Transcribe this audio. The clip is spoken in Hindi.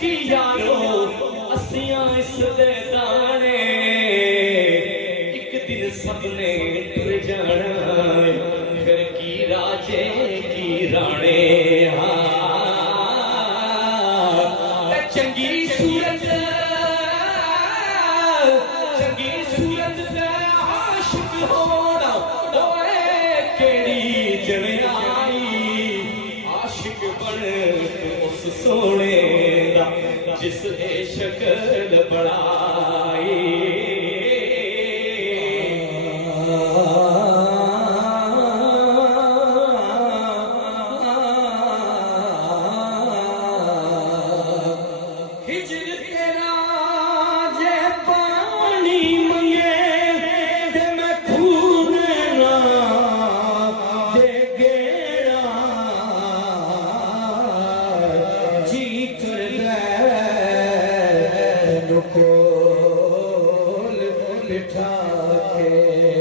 की यारो असियां इस दे दाने एक दिन सबने टुर जाना फिर की राजे की राणे हाँ चंगी सूरत आशिक होना केड़ी जनाई आशिक बन उस सोने दा जिस ए शक्ल बनाई बिठा के